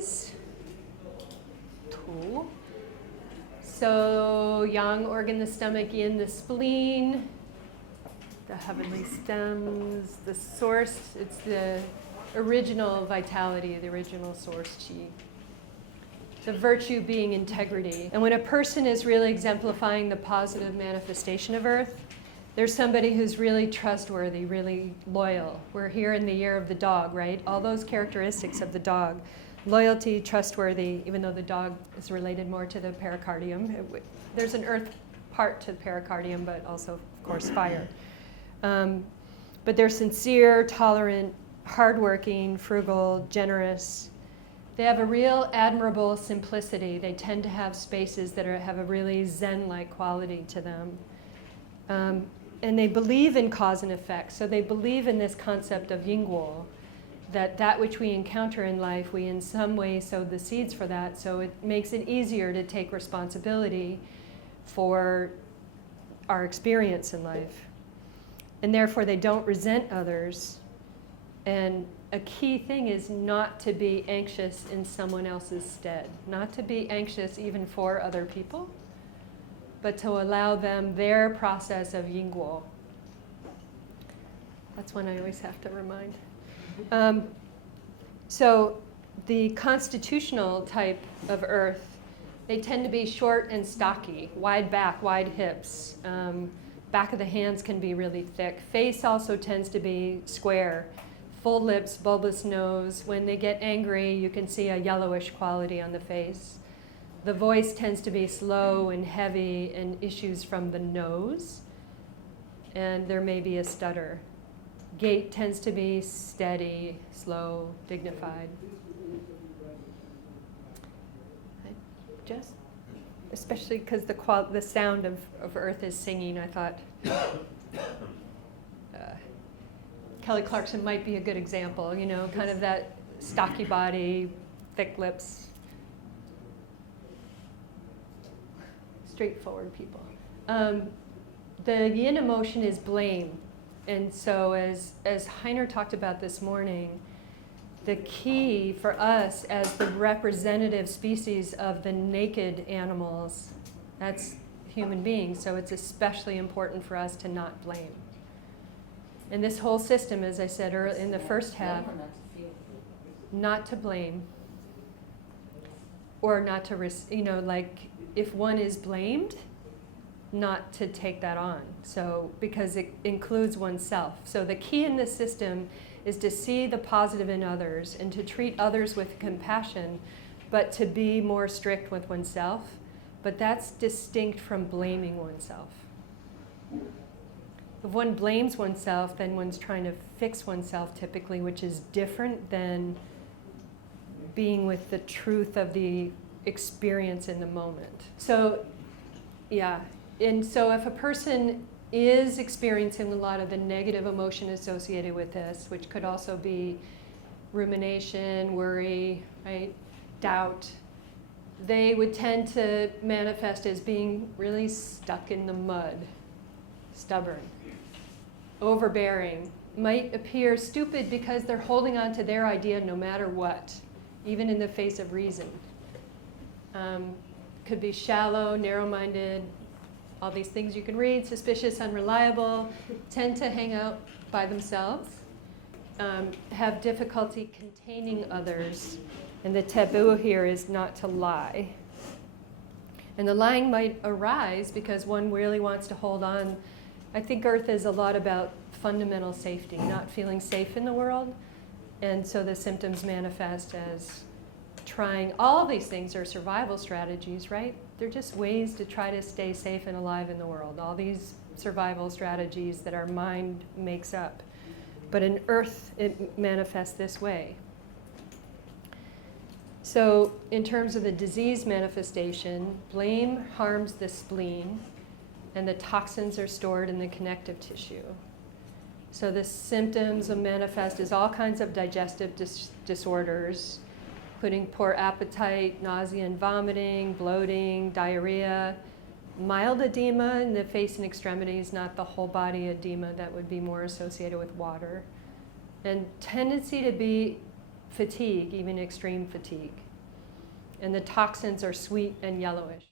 bodies. Two. So yang organ, the stomach, yin, the spleen, the heavenly stems, the source. It's the original vitality, the original source chi. The virtue being integrity. And when a person is really exemplifying the positive manifestation of earth, there's somebody who's really trustworthy, really loyal. We're here in the year of the dog, right? All those characteristics of the dog. Loyalty, trustworthy, even though the dog is related more to the pericardium. There's an earth part to the pericardium, but also, of course, fire. But they're sincere, tolerant, hardworking, frugal, generous. They have a real admirable simplicity. They tend to have spaces that have a really Zen-like quality to them. And they believe in cause and effect. So they believe in this concept of yingguo, that which we encounter in life, we in some way sowed the seeds for that. So it makes it easier to take responsibility for our experience in life. And therefore they don't resent others. And a key thing is not to be anxious in someone else's stead, not to be anxious even for other people, but to allow them their process of yingguo. That's one I always have to remind. So the constitutional type of earth, they tend to be short and stocky, wide back, wide hips. Back of the hands can be really thick. Face also tends to be square. Full lips, bulbous nose. When they get angry, you can see a yellowish quality on the face. The voice tends to be slow and heavy and issues from the nose. And there may be a stutter. Gait tends to be steady, slow, dignified. Just, especially because the sound of earth is singing, I thought Kelly Clarkson might be a good example, you know, kind of that stocky body, thick lips, straightforward people. The yin emotion is blame. And so as Heiner talked about this morning, the key for us as the representative species of the naked animals, that's human beings, so it's especially important for us to not blame. And this whole system, as I said earlier in the first half, not to blame, or not to, like if one is blamed, not to take that on. So, because it includes oneself. So the key in this system is to see the positive in others and to treat others with compassion, but to be more strict with oneself. But that's distinct from blaming oneself. If one blames oneself, then one's trying to fix oneself typically, which is different than being with the truth of the experience in the moment. So, yeah. And so if a person is experiencing a lot of the negative emotion associated with this, which could also be rumination, worry, right, doubt, they would tend to manifest as being really stuck in the mud, stubborn, overbearing, might appear stupid because they're holding on to their idea no matter what, even in the face of reason. Could be shallow, narrow-minded, all these things you can read, suspicious, unreliable, tend to hang out by themselves, have difficulty containing others. And the taboo here is not to lie. And the lying might arise because one really wants to hold on. I think Earth is a lot about fundamental safety, not feeling safe in the world. And so the symptoms manifest as trying, all these things are survival strategies, right? They're just ways to try to stay safe and alive in the world. All these survival strategies that our mind makes up. But in Earth, it manifests this way. So in terms of the disease manifestation, blame harms the spleen, and the toxins are stored in the connective tissue. So the symptoms will manifest as all kinds of digestive disorders, including poor appetite, nausea and vomiting, bloating, diarrhea, mild edema in the face and extremities, not the whole body edema that would be more associated with water, and tendency to be fatigue, even extreme fatigue. And the toxins are sweet and yellowish.